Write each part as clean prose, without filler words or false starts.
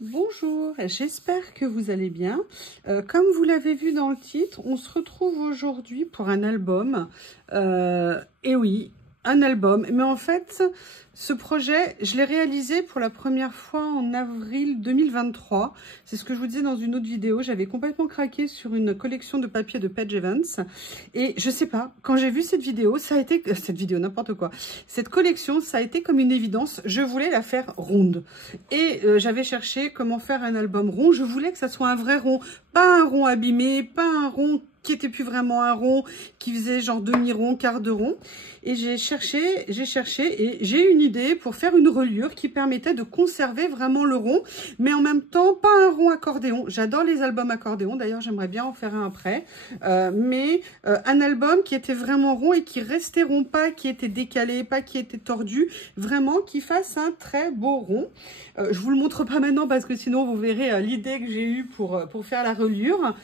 Bonjour, j'espère que vous allez bien. Comme vous l'avez vu dans le titre, on se retrouve aujourd'hui pour un album. Et oui, un album. Mais en fait, ce projet, je l'ai réalisé pour la première fois en avril 2023. C'est ce que je vous disais dans une autre vidéo. J'avais complètement craqué sur une collection de papier de Paige Evans. Et je sais pas, quand j'ai vu cette vidéo, ça a été... Cette vidéo, n'importe quoi. Cette collection, ça a été comme une évidence. Je voulais la faire ronde. Et j'avais cherché comment faire un album rond. Je voulais que ça soit un vrai rond. Pas un rond abîmé, pas un rond qui était plus vraiment un rond, qui faisait genre demi-rond, quart de rond. Et j'ai cherché et j'ai eu une idée pour faire une reliure qui permettait de conserver vraiment le rond, mais en même temps pas un rond accordéon. J'adore les albums accordéon, d'ailleurs j'aimerais bien en faire un après, mais un album qui était vraiment rond et qui restait rond, pas qui était décalé, pas qui était tordu, vraiment qui fasse un très beau rond. Je vous le montre pas maintenant parce que sinon vous verrez l'idée que j'ai eue pour faire la reliure.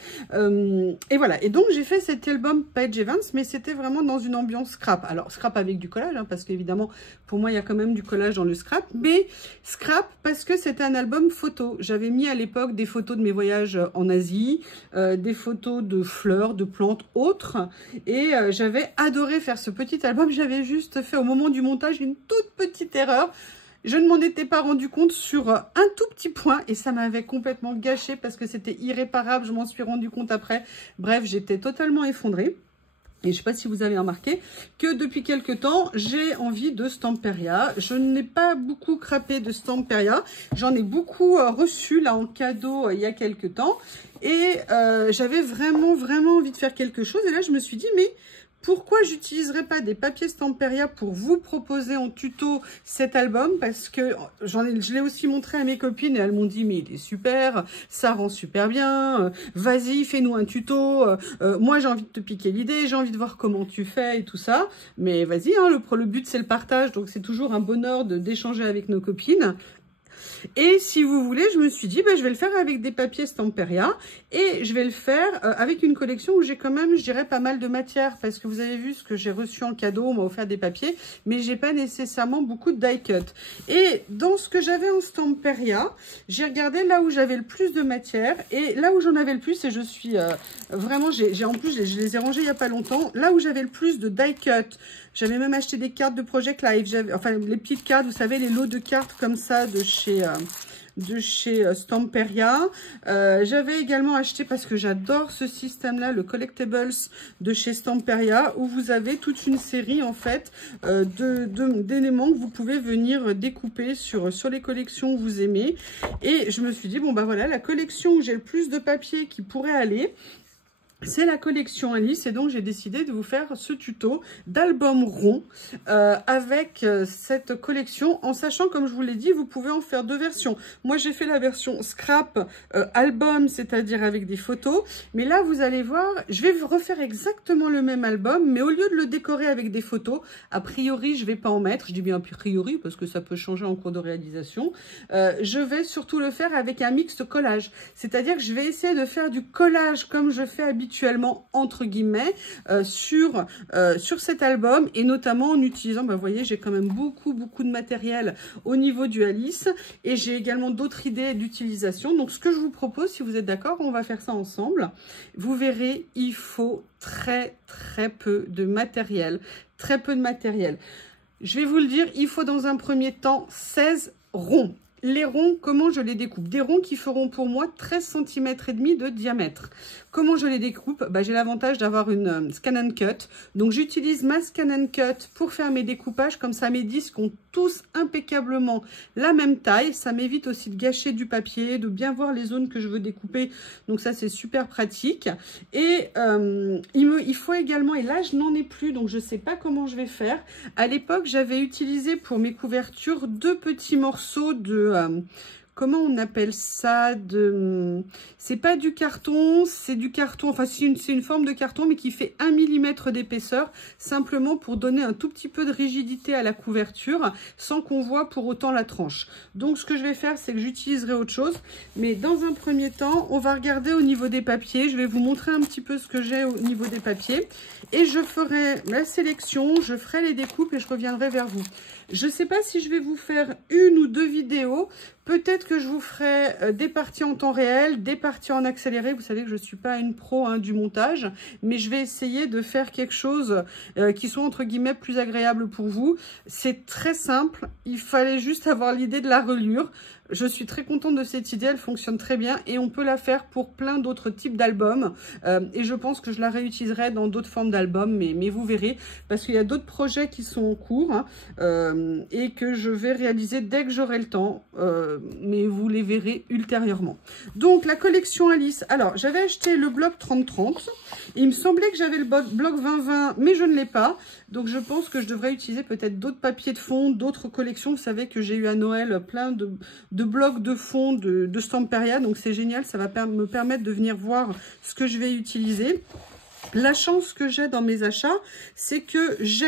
Et voilà, et donc j'ai fait cet album Paige Evans, mais c'était vraiment dans une ambiance scrap. Alors scrap avec du collage, hein, parce qu'évidemment pour moi il y a quand même du collage dans le scrap, mais scrap parce que c'était un album photo. J'avais mis à l'époque des photos de mes voyages en Asie, des photos de fleurs, de plantes autres, et j'avais adoré faire ce petit album. J'avais juste fait au moment du montage une toute petite erreur. Je ne m'en étais pas rendu compte sur un tout petit point et ça m'avait complètement gâché parce que c'était irréparable. Je m'en suis rendu compte après. Bref, j'étais totalement effondrée. Et je ne sais pas si vous avez remarqué que depuis quelques temps, j'ai envie de Stamperia. Je n'ai pas beaucoup crapé de Stamperia. J'en ai beaucoup reçu là en cadeau il y a quelques temps. Et j'avais vraiment envie de faire quelque chose. Et là, je me suis dit, mais... pourquoi j'utiliserai pas des papiers Stamperia pour vous proposer en tuto cet album? Parce que je l'ai aussi montré à mes copines et elles m'ont dit mais il est super, ça rend super bien, vas-y fais-nous un tuto, moi j'ai envie de te piquer l'idée, j'ai envie de voir comment tu fais et tout ça, mais vas-y, hein, le but c'est le partage, donc c'est toujours un bonheur d'échanger avec nos copines. Et si vous voulez, je me suis dit, je vais le faire avec des papiers Stamperia et je vais le faire avec une collection où j'ai quand même, je dirais, pas mal de matière parce que vous avez vu ce que j'ai reçu en cadeau, on m'a offert des papiers, mais j'ai pas nécessairement beaucoup de die cut. Et dans ce que j'avais en Stamperia, j'ai regardé là où j'avais le plus de matière et là où j'en avais le plus, et je suis vraiment, en plus, je les ai rangés il y a pas longtemps, là où j'avais le plus de die cut. J'avais même acheté des cartes de Project Live, enfin les petites cartes, vous savez, les lots de cartes comme ça de chez Stamperia. J'avais également acheté, parce que j'adore ce système-là, le Collectables de chez Stamperia, où vous avez toute une série en fait d'éléments que vous pouvez venir découper sur les collections que vous aimez. Et je me suis dit, bon voilà, la collection où j'ai le plus de papier qui pourrait aller, c'est la collection Alice, et donc j'ai décidé de vous faire ce tuto d'album rond avec cette collection, en sachant, comme je vous l'ai dit, vous pouvez en faire deux versions. Moi j'ai fait la version scrap album, c'est-à-dire avec des photos, mais là vous allez voir, je vais vous refaire exactement le même album, mais au lieu de le décorer avec des photos, a priori je vais pas en mettre, je dis bien a priori parce que ça peut changer en cours de réalisation, je vais surtout le faire avec un mixte collage, c'est-à-dire que je vais essayer de faire du collage comme je fais habituellement entre guillemets sur cet album, et notamment en utilisant, vous voyez, j'ai quand même beaucoup de matériel au niveau du Alice, et j'ai également d'autres idées d'utilisation. Donc ce que je vous propose, si vous êtes d'accord, on va faire ça ensemble. Vous verrez, il faut très peu de matériel, je vais vous le dire, il faut dans un premier temps 16 ronds. Les ronds, comment je les découpe? Des ronds qui feront pour moi 13,5 cm de diamètre. Comment je les découpe? J'ai l'avantage d'avoir une Scan & Cut. Donc j'utilise ma Scan & Cut pour faire mes découpages. Comme ça, mes disques ont tous impeccablement la même taille. Ça m'évite aussi de gâcher du papier, de bien voir les zones que je veux découper. Donc ça, c'est super pratique. Et il faut également, et là, je n'en ai plus, donc je ne sais pas comment je vais faire. À l'époque, j'avais utilisé pour mes couvertures 2 petits morceaux de... comment on appelle ça, c'est pas du carton, c'est du carton, enfin c'est une forme de carton mais qui fait 1 mm d'épaisseur, simplement pour donner un tout petit peu de rigidité à la couverture sans qu'on voit pour autant la tranche. Donc ce que je vais faire, c'est que j'utiliserai autre chose, mais dans un premier temps on va regarder au niveau des papiers. Je vais vous montrer un petit peu ce que j'ai au niveau des papiers et je ferai la sélection, je ferai les découpes et je reviendrai vers vous. Je ne sais pas si je vais vous faire 1 ou 2 vidéos Peut-être que je vous ferai des parties en temps réel, des parties en accéléré. Vous savez que je ne suis pas une pro du montage, mais je vais essayer de faire quelque chose qui soit entre guillemets plus agréable pour vous. C'est très simple, il fallait juste avoir l'idée de la reliure. Je suis très contente de cette idée, elle fonctionne très bien et on peut la faire pour plein d'autres types d'albums. Et je pense que je la réutiliserai dans d'autres formes d'albums, mais vous verrez, parce qu'il y a d'autres projets qui sont en cours et que je vais réaliser dès que j'aurai le temps, mais vous les verrez ultérieurement. Donc la collection Alice, alors j'avais acheté le bloc 30-30, il me semblait que j'avais le bloc 20-20, mais je ne l'ai pas. Donc je pense que je devrais utiliser peut-être d'autres papiers de fond, d'autres collections. Vous savez que j'ai eu à Noël plein de blocs de fond de Stamperia, donc c'est génial, ça va me permettre de venir voir ce que je vais utiliser. La chance que j'ai dans mes achats, c'est que j'ai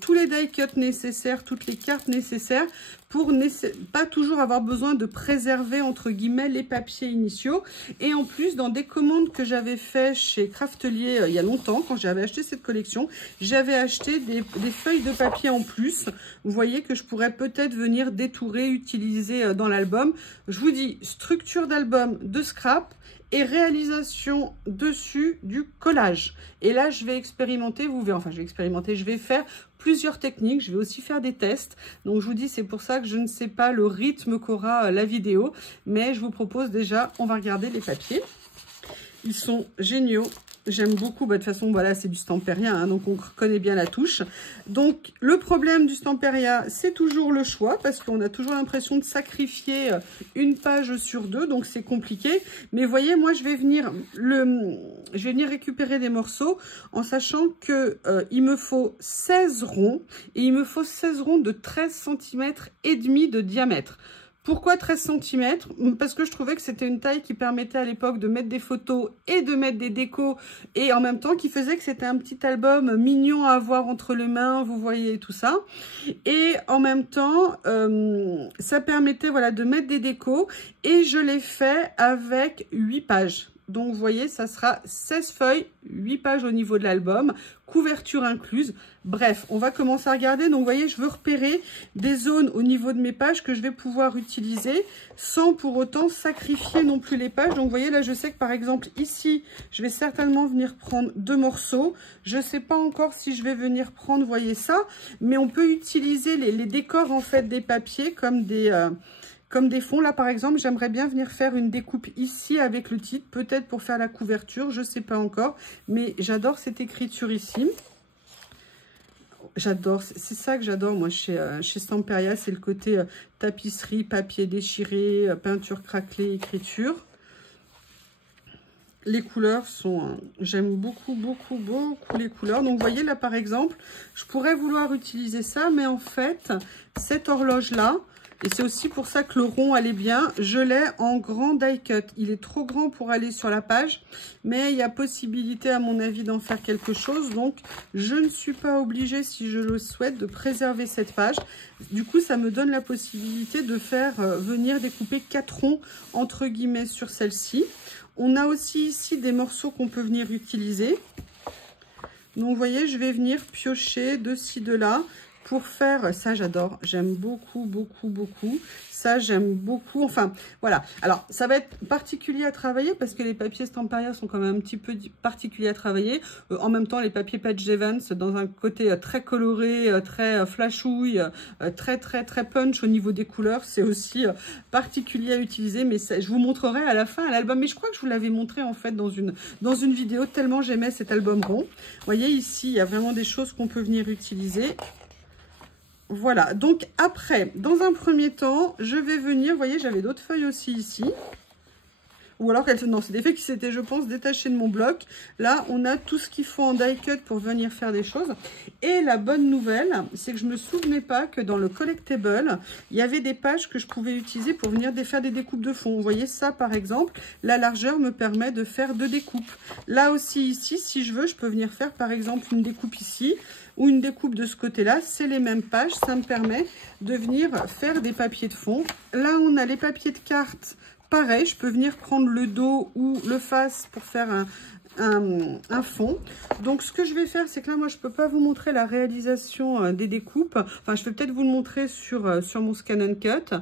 tous les die cuts nécessaires, toutes les cartes nécessaires pour pas toujours avoir besoin de préserver entre guillemets les papiers initiaux. Et en plus, dans des commandes que j'avais fait chez Craftelier il y a longtemps, quand j'avais acheté cette collection, j'avais acheté des feuilles de papier en plus. Vous voyez que je pourrais peut-être venir détourer, utiliser dans l'album. Je vous dis, structure d'album de scrap et réalisation dessus du collage. Et là, je vais expérimenter, vous verrez, enfin, je vais expérimenter, je vais faire plusieurs techniques, je vais aussi faire des tests. Donc, je vous dis, c'est pour ça que je ne sais pas le rythme qu'aura la vidéo, mais je vous propose déjà, on va regarder les papiers. Ils sont géniaux. J'aime beaucoup, de toute façon, voilà, c'est du Stamperia, donc on reconnaît bien la touche. Donc, le problème du Stamperia, c'est toujours le choix, parce qu'on a toujours l'impression de sacrifier une page sur deux, donc c'est compliqué. Mais vous voyez, moi, je vais venir récupérer des morceaux, en sachant que il me faut 16 ronds, et il me faut 16 ronds de 13 cm et demi de diamètre. Pourquoi 13 cm? Parce que je trouvais que c'était une taille qui permettait à l'époque de mettre des photos et de mettre des décos et en même temps qui faisait que c'était un petit album mignon à avoir entre les mains, vous voyez tout ça. Et en même temps, ça permettait voilà, de mettre des décos et je l'ai fait avec 8 pages. Donc, vous voyez, ça sera 16 feuilles, 8 pages au niveau de l'album, couverture incluse. Bref, on va commencer à regarder. Donc, vous voyez, je veux repérer des zones au niveau de mes pages que je vais pouvoir utiliser sans pour autant sacrifier non plus les pages. Donc, vous voyez, là, je sais que par exemple, ici, je vais certainement venir prendre 2 morceaux. Je ne sais pas encore si je vais venir prendre, vous voyez ça, mais on peut utiliser les décors, en fait, des papiers comme des fonds. Là, par exemple, j'aimerais bien venir faire une découpe ici avec le titre, peut-être pour faire la couverture, je ne sais pas encore, mais j'adore cette écriture ici. J'adore, c'est ça que j'adore, moi, chez Stamperia, c'est le côté tapisserie, papier déchiré, peinture craquelée, écriture. Les couleurs sont... j'aime beaucoup, beaucoup, beaucoup les couleurs. Donc, vous voyez, là, par exemple, je pourrais vouloir utiliser ça, mais en fait, cette horloge-là, et c'est aussi pour ça que le rond allait bien. Je l'ai en grand die cut. Il est trop grand pour aller sur la page. Mais il y a possibilité, à mon avis, d'en faire quelque chose. Donc, je ne suis pas obligée, si je le souhaite, de préserver cette page. Du coup, ça me donne la possibilité de faire venir découper 4 ronds, entre guillemets, sur celle-ci. On a aussi ici des morceaux qu'on peut venir utiliser. Donc, vous voyez, je vais venir piocher de ci, de là. Pour faire, ça j'adore, j'aime beaucoup, beaucoup, beaucoup. Ça, j'aime beaucoup. Enfin, voilà. Alors, ça va être particulier à travailler parce que les papiers Stamperia sont quand même un petit peu particuliers à travailler. En même temps, les papiers Paige Evans, dans un côté très coloré, très flashouille, très punch au niveau des couleurs, c'est aussi particulier à utiliser. Mais ça, je vous montrerai à la fin à l'album. Mais je crois que je vous l'avais montré en fait dans une vidéo, tellement j'aimais cet album rond. Vous voyez, ici, il y a vraiment des choses qu'on peut venir utiliser. Voilà, donc après, dans un premier temps, je vais venir, vous voyez, j'avais d'autres feuilles aussi ici. Ou alors, non, c'est des feuilles qui s'étaient, je pense, détachées de mon bloc. Là, on a tout ce qu'il faut en die cut pour venir faire des choses. Et la bonne nouvelle, c'est que je ne me souvenais pas que dans le collectible, il y avait des pages que je pouvais utiliser pour venir faire des découpes de fond. Vous voyez ça, par exemple, la largeur me permet de faire 2 découpes. Là aussi, ici, si je veux, je peux venir faire, par exemple, une découpe ici ou une découpe de ce côté-là. C'est les mêmes pages. Ça me permet de venir faire des papiers de fond. Là, on a les papiers de cartes. Pareil, je peux venir prendre le dos ou le face pour faire un fond. Donc ce que je vais faire, c'est que là moi je peux pas vous montrer la réalisation des découpes. Enfin je vais peut-être vous le montrer sur mon Scan & Cut,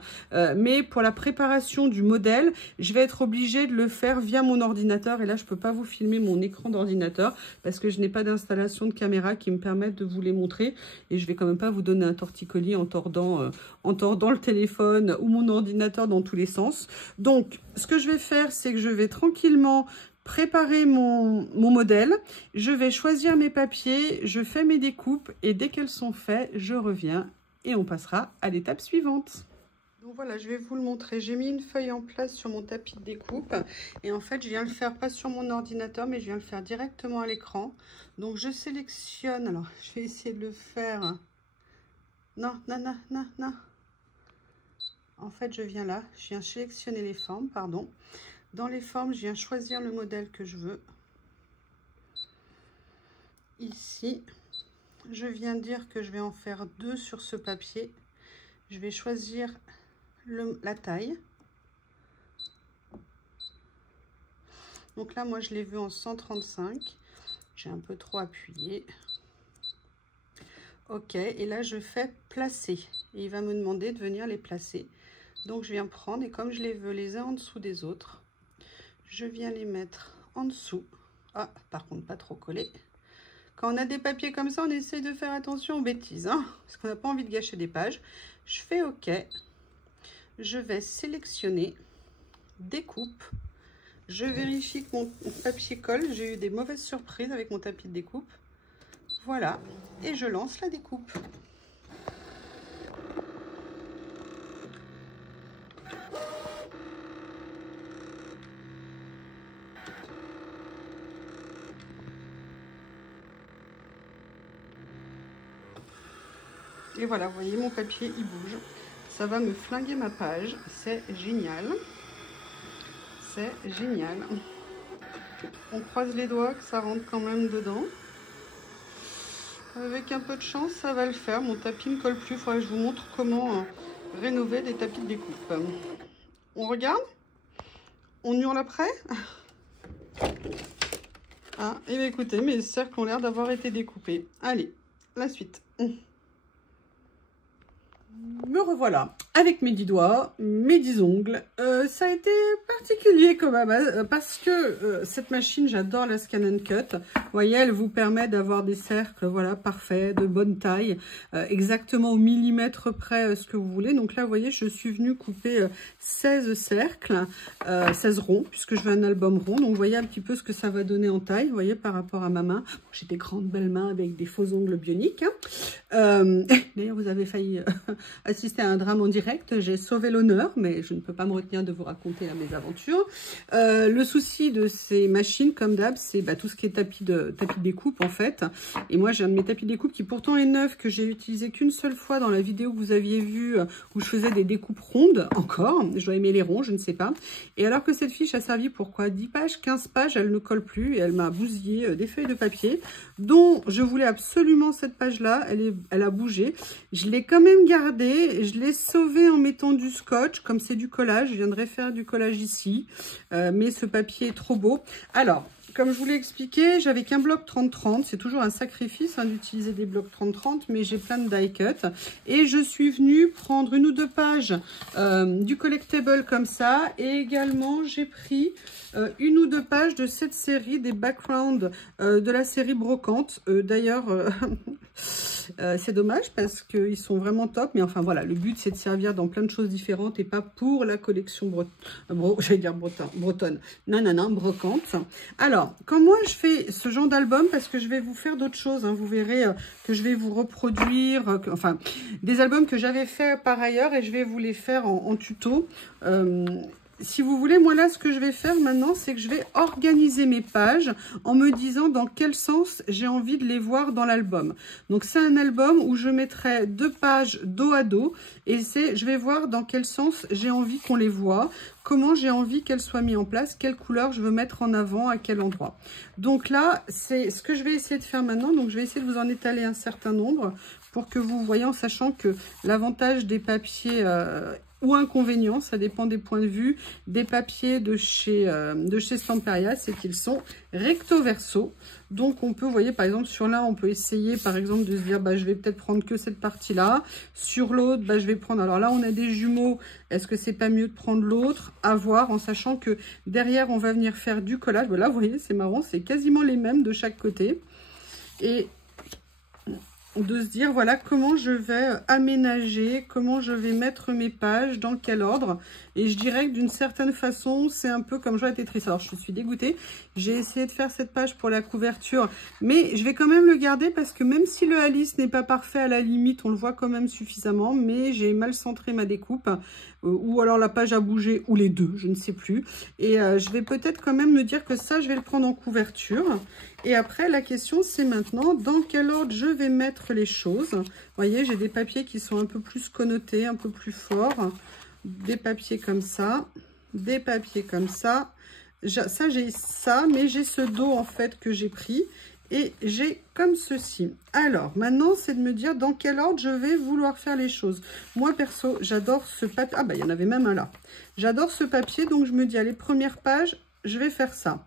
mais pour la préparation du modèle, je vais être obligée de le faire via mon ordinateur. Et là je peux pas vous filmer mon écran d'ordinateur parce que je n'ai pas d'installation de caméra qui me permette de vous les montrer. Et je vais quand même pas vous donner un torticolis en tordant le téléphone ou mon ordinateur dans tous les sens. Donc ce que je vais faire, c'est que je vais tranquillement préparer mon modèle, je vais choisir mes papiers, je fais mes découpes et dès qu'elles sont faites, je reviens et on passera à l'étape suivante. Donc voilà, je vais vous le montrer. J'ai mis une feuille en place sur mon tapis de découpe et en fait, je viens le faire pas sur mon ordinateur, mais je viens le faire directement à l'écran. Donc je sélectionne, alors je vais essayer de le faire. Non. En fait, je viens là, je viens sélectionner les formes, pardon. Dans les formes, je viens choisir le modèle que je veux. Ici, je viens dire que je vais en faire 2 sur ce papier. Je vais choisir la taille. Donc là, moi, je l'ai vu en 135. J'ai un peu trop appuyé. Ok, et là, je fais placer. Et il va me demander de venir les placer. Donc, je viens prendre, et comme je les veux les uns en dessous des autres, je viens les mettre en dessous. Ah, par contre, pas trop collé. Quand on a des papiers comme ça, on essaye de faire attention aux bêtises, hein, parce qu'on n'a pas envie de gâcher des pages. Je fais OK. Je vais sélectionner, découpe. Je vérifie que mon papier colle. J'ai eu des mauvaises surprises avec mon tapis de découpe. Voilà. Et je lance la découpe. Et voilà, vous voyez, mon papier, il bouge. Ça va me flinguer ma page. C'est génial. C'est génial. On croise les doigts que ça rentre quand même dedans. Avec un peu de chance, ça va le faire. Mon tapis ne colle plus. Il faudrait que je vous montre comment rénover des tapis de découpe. On regarde? On hurle après? Ah, et bien écoutez, mes cercles ont l'air d'avoir été découpés. Allez, la suite. Me revoilà avec mes 10 doigts, mes 10 ongles. Ça a été particulier quand même parce que cette machine, j'adore la Scan & Cut. Vous voyez, elle vous permet d'avoir des cercles, voilà, parfaits, de bonne taille, exactement au millimètre près ce que vous voulez. Donc là, vous voyez, je suis venue couper 16 cercles, 16 ronds, puisque je veux un album rond. Donc vous voyez un petit peu ce que ça va donner en taille, vous voyez, par rapport à ma main. Bon, j'ai des grandes belles mains avec des faux ongles bioniques. Hein. D'ailleurs, vous avez failli assister à un drame en direct. J'ai sauvé l'honneur, mais je ne peux pas me retenir de vous raconter mes aventures. Le souci de ces machines, comme d'hab, c'est tout ce qui est tapis de découpe, en fait. Et moi, j'ai un de mes tapis de découpe qui pourtant est neuf, que j'ai utilisé qu'une seule fois dans la vidéo que vous aviez vue, où je faisais des découpes rondes, encore. Je dois aimer les ronds, je ne sais pas. Et alors que cette fiche a servi pour quoi? 10 pages, 15 pages, elle ne colle plus et elle m'a bousillé des feuilles de papier dont je voulais absolument cette page-là. Elle a bougé. Je l'ai quand même gardée. Je l'ai sauvée en mettant du scotch. Comme c'est du collage, je viendrai faire du collage ici. Mais ce papier est trop beau. Alors, comme je vous l'ai expliqué, j'avais qu'un bloc 30-30. C'est toujours un sacrifice d'utiliser des blocs 30-30, mais j'ai plein de die cut. Et je suis venue prendre une ou deux pages du collectible comme ça. Et également, j'ai pris une ou deux pages de cette série, des backgrounds de la série Brocante. D'ailleurs, c'est dommage parce qu'ils sont vraiment top. Mais enfin, voilà, le but, c'est de servir dans plein de choses différentes et pas pour la collection bretonne. Non, Brocante. Alors, quand moi je fais ce genre d'album, parce que je vais vous faire d'autres choses, hein, vous verrez que je vais vous reproduire, enfin, des albums que j'avais fait par ailleurs et je vais vous les faire en tuto. Si vous voulez, moi là, ce que je vais faire maintenant, c'est que je vais organiser mes pages en me disant dans quel sens j'ai envie de les voir dans l'album. Donc, c'est un album où je mettrai 2 pages dos à dos et je vais voir dans quel sens j'ai envie qu'on les voit, comment j'ai envie qu'elles soient mises en place, quelle couleur je veux mettre en avant, à quel endroit. Donc là, c'est ce que je vais essayer de faire maintenant. Donc, je vais essayer de vous en étaler un certain nombre pour que vous voyez, en sachant que l'avantage des papiers ou inconvénient, ça dépend des points de vue, des papiers de chez Stamperia, c'est qu'ils sont recto verso. Donc on peut, vous voyez, par exemple sur l'un, on peut essayer par exemple de se dire, bah, je vais peut-être prendre que cette partie-là. Sur l'autre, bah, je vais prendre, alors là on a des jumeaux, est-ce que c'est pas mieux de prendre l'autre? À voir, en sachant que derrière on va venir faire du collage. Voilà, vous voyez, c'est marrant, c'est quasiment les mêmes de chaque côté. Et de se dire, voilà, comment je vais aménager, comment je vais mettre mes pages, dans quel ordre. Et je dirais que d'une certaine façon, c'est un peu comme jouer à Tetris. Alors, je suis dégoûtée. J'ai essayé de faire cette page pour la couverture, mais je vais quand même le garder parce que même si le Alice n'est pas parfait, à la limite, on le voit quand même suffisamment, mais j'ai mal centré ma découpe. Ou alors la page a bougé, ou les deux, je ne sais plus. Et je vais peut-être quand même me dire que ça, je vais le prendre en couverture. Et après, la question, c'est maintenant, dans quel ordre je vais mettre les choses. Vous voyez, j'ai des papiers qui sont un peu plus connotés, un peu plus forts. Des papiers comme ça, des papiers comme ça. Ça, j'ai ça, mais j'ai ce dos, en fait, que j'ai pris. Et j'ai comme ceci. Alors, maintenant, c'est de me dire dans quel ordre je vais vouloir faire les choses. Moi, perso, j'adore ce papier. Ah, bah, il y en avait même un là. J'adore ce papier, donc je me dis, allez, première page, je vais faire ça.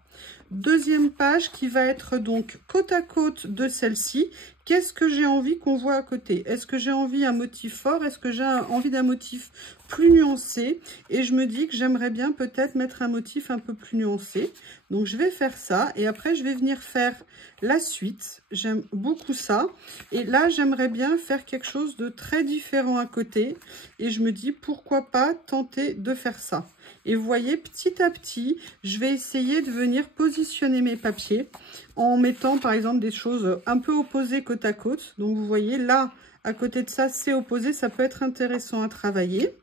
Deuxième page qui va être donc côte à côte de celle-ci. Qu'est-ce que j'ai envie qu'on voit à côté? Est-ce que j'ai envie d'un motif fort? Est-ce que j'ai envie d'un motif plus nuancé? Et je me dis que j'aimerais bien peut-être mettre un motif un peu plus nuancé. Donc, je vais faire ça. Et après, je vais venir faire la suite. J'aime beaucoup ça. Et là, j'aimerais bien faire quelque chose de très différent à côté. Et je me dis, pourquoi pas tenter de faire ça? Et vous voyez, petit à petit, je vais essayer de venir positionner mes papiers en mettant, par exemple, des choses un peu opposées côte à côte. Donc, vous voyez, là, à côté de ça, c'est opposé. Ça peut être intéressant à travailler.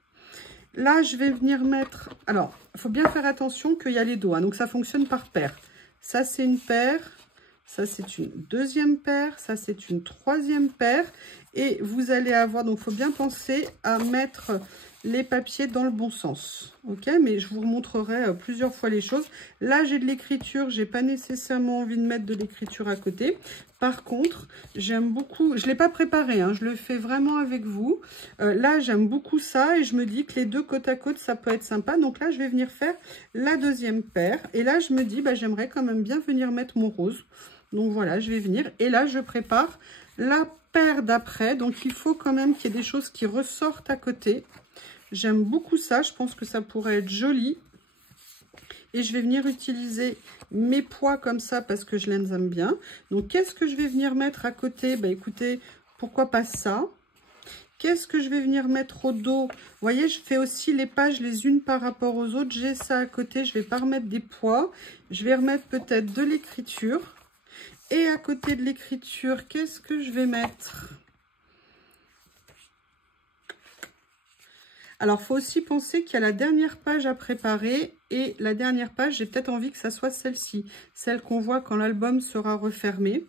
Là, je vais venir mettre... Alors, il faut bien faire attention qu'il y a les doigts. Donc, ça fonctionne par paire. Ça, c'est une paire. Ça, c'est une deuxième paire. Ça, c'est une troisième paire. Et vous allez avoir... Donc, il faut bien penser à mettre les papiers dans le bon sens. Ok, mais je vous remontrerai plusieurs fois les choses. Là, j'ai de l'écriture. J'ai pas nécessairement envie de mettre de l'écriture à côté. Par contre, j'aime beaucoup... Je ne l'ai pas préparé, hein, je le fais vraiment avec vous. Là, j'aime beaucoup ça et je me dis que les deux côte à côte, ça peut être sympa. Donc là, je vais venir faire la deuxième paire. Et là, je me dis, bah, j'aimerais quand même bien venir mettre mon rose. Donc voilà, je vais venir. Et là, je prépare la paire d'après. Donc, il faut quand même qu'il y ait des choses qui ressortent à côté. J'aime beaucoup ça. Je pense que ça pourrait être joli. Et je vais venir utiliser mes poids comme ça parce que je les aime bien. Donc, qu'est-ce que je vais venir mettre à côté? Bah, écoutez, pourquoi pas ça? Qu'est-ce que je vais venir mettre au dos? Vous voyez, je fais aussi les pages les unes par rapport aux autres. J'ai ça à côté. Je ne vais pas remettre des poids. Je vais remettre peut-être de l'écriture. Et à côté de l'écriture, qu'est-ce que je vais mettre? Alors, il faut aussi penser qu'il y a la dernière page à préparer. Et la dernière page, j'ai peut-être envie que ça soit celle-ci. Celle qu'on voit quand l'album sera refermé.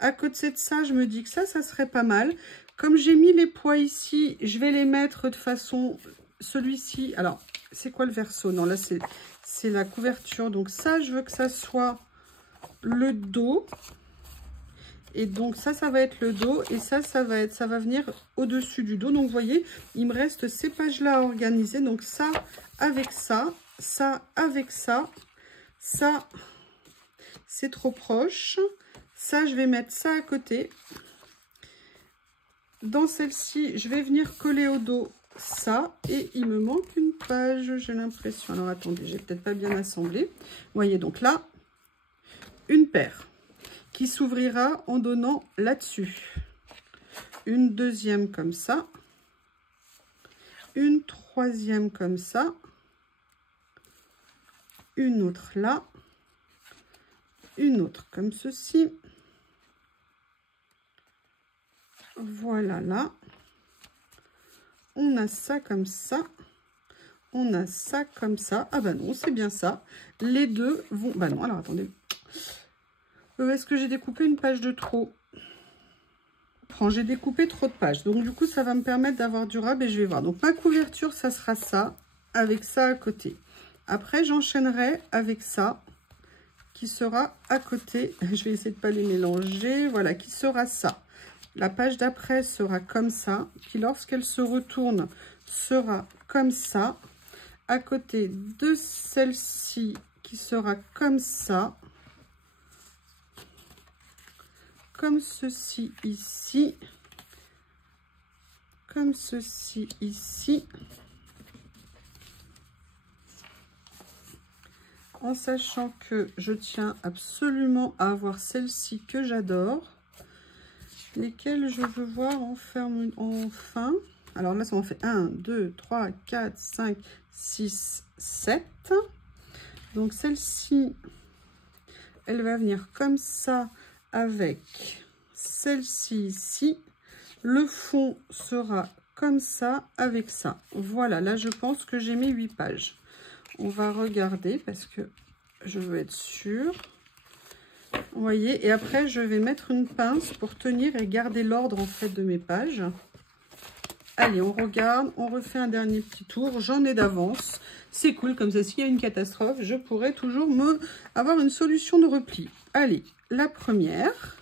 À côté de ça, je me dis que ça serait pas mal. Comme j'ai mis les poids ici, je vais les mettre de façon... Celui-ci, alors, c'est quoi le verso? Non, là, c'est la couverture. Donc ça, je veux que ça soit le dos. Et donc ça va être le dos et ça va venir au-dessus du dos. Donc vous voyez, il me reste ces pages-là à organiser. Donc ça avec ça, ça avec ça, ça c'est trop proche. Ça, je vais mettre ça à côté. Dans celle-ci, je vais venir coller au dos ça. Et il me manque une page, j'ai l'impression. Alors attendez, j'ai peut-être pas bien assemblé. Vous voyez, donc là, une paire qui s'ouvrira en donnant là-dessus. Une deuxième comme ça. Une troisième comme ça. Une autre là. Une autre comme ceci. Voilà là. On a ça comme ça. On a ça comme ça. Ah bah non, c'est bien ça. Les deux vont... Bah non, alors attendez. Est-ce que j'ai découpé une page de trop? J'ai découpé trop de pages. Donc, du coup, ça va me permettre d'avoir du rab et je vais voir. Donc, ma couverture, ça sera ça, avec ça à côté. Après, j'enchaînerai avec ça, qui sera à côté. Je vais essayer de ne pas les mélanger. Voilà, qui sera ça. La page d'après sera comme ça. Puis, lorsqu'elle se retourne sera comme ça, à côté de celle-ci qui sera comme ça, comme ceci ici, comme ceci ici, en sachant que je tiens absolument à avoir celle-ci que j'adore, lesquelles je veux voir en fin. Alors là, ça m'en fait 1, 2, 3, 4, 5, 6, 7. Donc celle-ci, elle va venir comme ça avec celle-ci ici. Le fond sera comme ça avec ça. Voilà, là je pense que j'ai mes 8 pages. On va regarder parce que je veux être sûre. Vous voyez, et après je vais mettre une pince pour tenir et garder l'ordre en fait de mes pages. Allez, on regarde, on refait un dernier petit tour. J'en ai d'avance. C'est cool, comme ça, s'il y a une catastrophe, je pourrais toujours avoir une solution de repli. Allez, la première.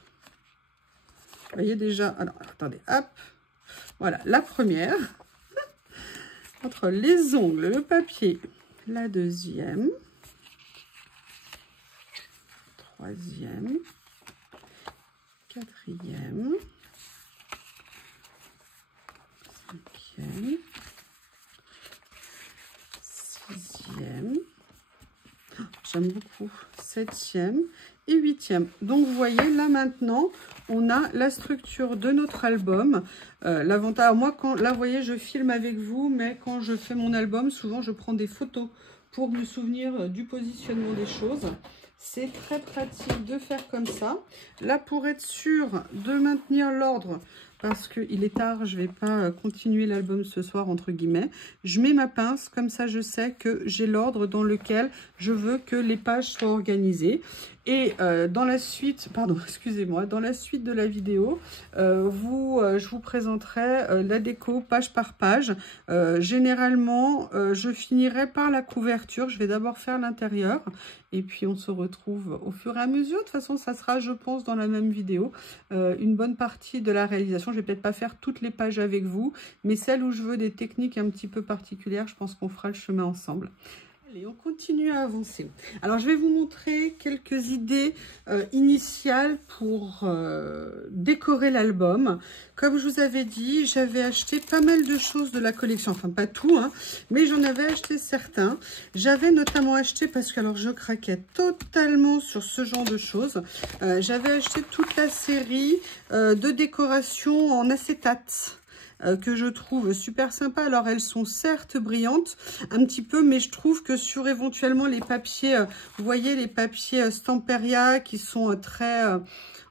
Vous voyez déjà, alors attendez, hop. Voilà, la première. Entre les ongles, le papier, la deuxième. Troisième. Quatrième. Cinquième, sixième, j'aime beaucoup, septième et huitième. Donc vous voyez là maintenant on a la structure de notre album. L'avantage, moi là vous voyez je filme avec vous, mais quand je fais mon album souvent je prends des photos pour me souvenir du positionnement des choses. C'est très pratique de faire comme ça. Là pour être sûr de maintenir l'ordre, parce qu'il est tard, je ne vais pas continuer l'album ce soir, entre guillemets. Je mets ma pince, comme ça je sais que j'ai l'ordre dans lequel je veux que les pages soient organisées. Et dans la suite, pardon, excusez-moi, dans la suite de la vidéo, je vous présenterai la déco page par page. Généralement, je finirai par la couverture. Je vais d'abord faire l'intérieur et puis on se retrouve au fur et à mesure. De toute façon, ça sera, je pense, dans la même vidéo, une bonne partie de la réalisation. Je vais peut-être pas faire toutes les pages avec vous, mais celles où je veux des techniques un petit peu particulières, je pense qu'on fera le chemin ensemble. Allez, on continue à avancer. Alors, je vais vous montrer quelques idées initiales pour décorer l'album. Comme je vous avais dit, j'avais acheté pas mal de choses de la collection. Enfin, pas tout, hein, mais j'en avais acheté certains. J'avais notamment acheté, parce que alors je craquais totalement sur ce genre de choses. J'avais acheté toute la série de décoration en acétate. Que je trouve super sympa. Alors elles sont certes brillantes un petit peu, mais je trouve que sur éventuellement les papiers, vous voyez les papiers Stamperia qui sont très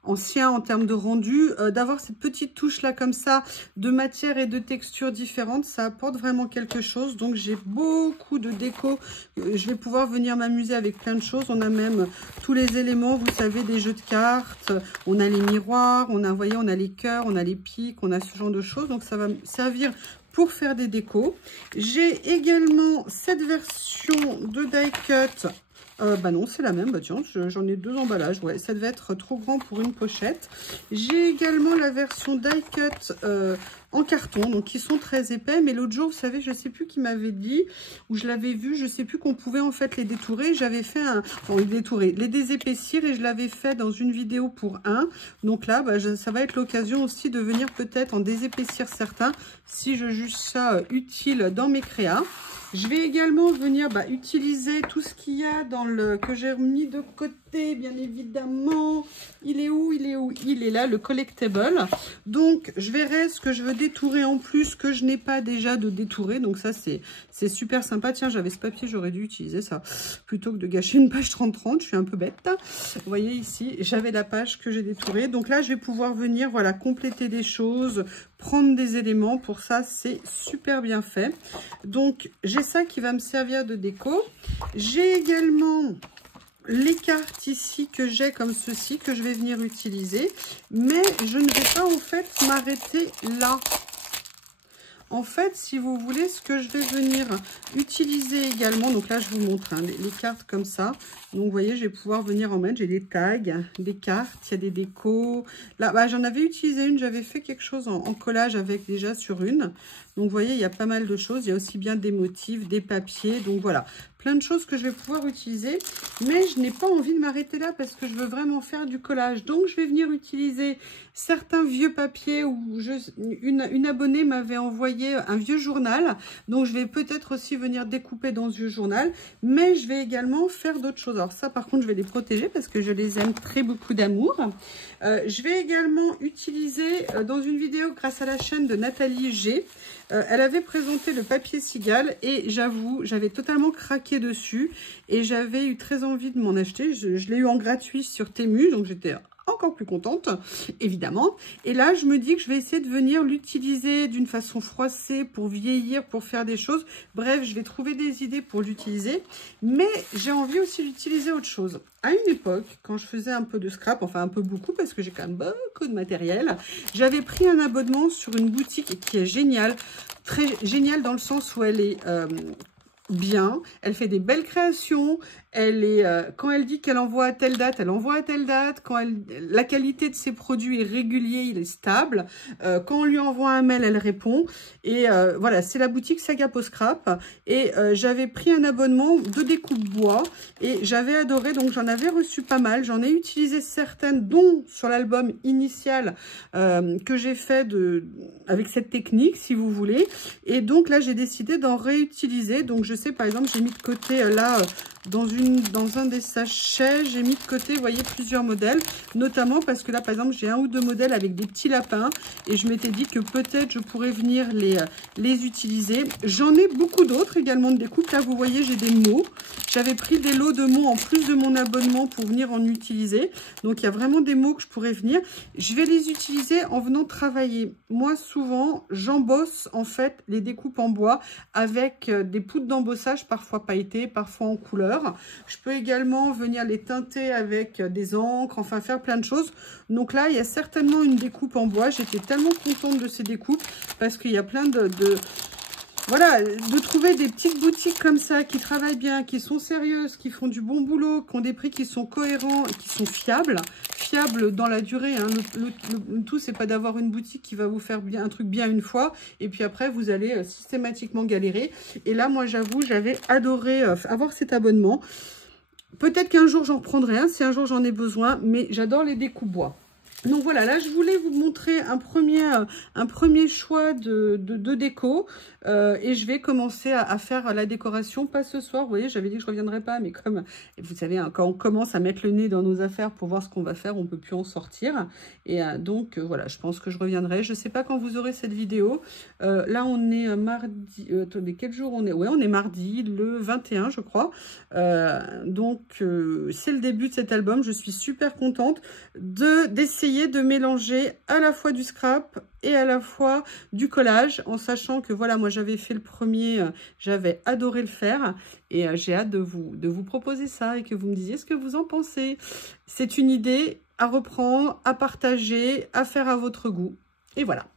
anciens en termes de rendu, d'avoir cette petite touche là comme ça de matière et de texture différentes, ça apporte vraiment quelque chose. Donc j'ai beaucoup de déco, je vais pouvoir venir m'amuser avec plein de choses. On a même tous les éléments, vous savez, des jeux de cartes, on a les miroirs, on a, vous voyez, on a les cœurs, on a les pics, on a ce genre de choses. Donc ça va me servir pour faire des décos. J'ai également cette version de die cut. Bah non, c'est la même. Bah tiens, j'en ai 2 emballages. Ouais, ça devait être trop grand pour une pochette. J'ai également la version die cut en carton, donc qui sont très épais. Mais l'autre jour, vous savez, je sais plus qui m'avait dit, ou je l'avais vu, je sais plus, qu'on pouvait en fait les détourer. J'avais fait les désépaissir, et je l'avais fait dans une vidéo pour un. Donc là, bah, ça va être l'occasion aussi de venir peut-être en désépaissir certains, si je juge ça utile dans mes créas. Je vais également venir utiliser tout ce qu'il y a dans le que j'ai mis de côté, bien évidemment. Il est où? Il est où? Il est là, le collectible. Donc, je verrai ce que je veux détourer en plus que je n'ai pas déjà de détourer. Donc ça, c'est super sympa. Tiens, j'avais ce papier, j'aurais dû utiliser ça plutôt que de gâcher une page 30-30. Je suis un peu bête. Vous voyez ici, j'avais la page que j'ai détourée. Donc là, je vais pouvoir venir, voilà, compléter des choses, prendre des éléments. Pour ça, c'est super bien fait. Donc, j'ai ça qui va me servir de déco. J'ai également les cartes ici que j'ai comme ceci, que je vais venir utiliser. Mais je ne vais pas en fait m'arrêter là. En fait, si vous voulez, ce que je vais venir utiliser également, donc là, je vous montre hein, les cartes comme ça. Donc, vous voyez, je vais pouvoir venir en mettre. J'ai des tags, des cartes, il y a des décos. Là, j'en avais utilisé une, j'avais fait quelque chose en collage avec déjà sur une. Donc, vous voyez, il y a pas mal de choses. Il y a aussi bien des motifs, des papiers. Donc, voilà, plein de choses que je vais pouvoir utiliser. Mais je n'ai pas envie de m'arrêter là parce que je veux vraiment faire du collage. Donc, je vais venir utiliser certains vieux papiers où une abonnée m'avait envoyé un vieux journal. Donc, je vais peut-être aussi venir découper dans ce vieux journal. Mais je vais également faire d'autres choses. Alors, ça, par contre, je vais les protéger parce que je les aime très beaucoup d'amour. Je vais également utiliser dans une vidéo grâce à la chaîne de Nathalie G. Elle avait présenté le papier cigale et j'avoue, j'avais totalement craqué dessus et j'avais eu très envie de m'en acheter. Je l'ai eu en gratuit sur Temu, donc j'étais encore plus contente, évidemment. Et là, je me dis que je vais essayer de venir l'utiliser d'une façon froissée pour vieillir, pour faire des choses. Bref, je vais trouver des idées pour l'utiliser. Mais j'ai envie aussi d'utiliser autre chose. À une époque, quand je faisais un peu de scrap, enfin un peu beaucoup, parce que j'ai quand même beaucoup de matériel, j'avais pris un abonnement sur une boutique qui est géniale. Très géniale dans le sens où elle est... bien, elle fait des belles créations, elle est, quand elle dit qu'elle envoie à telle date, elle envoie à telle date, quand la qualité de ses produits est régulier, il est stable, quand on lui envoie un mail, elle répond, et voilà, c'est la boutique Saga Peau Scrap, et j'avais pris un abonnement de découpe bois, et j'avais adoré, donc j'en avais reçu pas mal, j'en ai utilisé certaines, dont sur l'album initial que j'ai fait avec cette technique, si vous voulez, et donc là, j'ai décidé d'en réutiliser, donc je sais, par exemple, j'ai mis de côté, là, dans un des sachets, j'ai mis de côté, vous voyez, plusieurs modèles, notamment parce que là, par exemple, j'ai un ou deux modèles avec des petits lapins, et je m'étais dit que peut-être je pourrais venir les utiliser. J'en ai beaucoup d'autres également de découpe. Là, vous voyez, j'ai des mots. J'avais pris des lots de mots en plus de mon abonnement pour venir en utiliser. Donc, il y a vraiment des mots que je pourrais venir. Je vais les utiliser en venant travailler. Moi, souvent, j'embosse, en fait, les découpes en bois avec des poudres d'embossage, parfois pailletées, parfois en couleur. Je peux également venir les teinter avec des encres, enfin faire plein de choses. Donc là, il y a certainement une découpe en bois. J'étais tellement contente de ces découpes parce qu'il y a plein voilà, de trouver des petites boutiques comme ça qui travaillent bien, qui sont sérieuses, qui font du bon boulot, qui ont des prix qui sont cohérents et qui sont fiables dans la durée. Hein. Le tout, c'est pas d'avoir une boutique qui va vous faire bien un truc bien une fois et puis après, vous allez systématiquement galérer. Et là, moi, j'avoue, j'avais adoré avoir cet abonnement. Peut-être qu'un jour, j'en prendrai un, si un jour j'en ai besoin, mais j'adore les découpes bois. Donc voilà, là je voulais vous montrer un premier choix de déco et je vais commencer à faire la décoration, pas ce soir, vous voyez, j'avais dit que je ne reviendrai pas, mais comme vous savez, hein, quand on commence à mettre le nez dans nos affaires pour voir ce qu'on va faire, on ne peut plus en sortir. Et donc voilà, je pense que je reviendrai. Je ne sais pas quand vous aurez cette vidéo. Là on est mardi, attendez, quel jour on est? Ouais, on est mardi, le 21 je crois. Donc c'est le début de cet album, je suis super contente d'essayer de mélanger à la fois du scrap et à la fois du collage, en sachant que voilà, moi j'avais fait le premier, j'avais adoré le faire et j'ai hâte de vous proposer ça et que vous me disiez ce que vous en pensez. C'est une idée à reprendre, à partager, à faire à votre goût et voilà.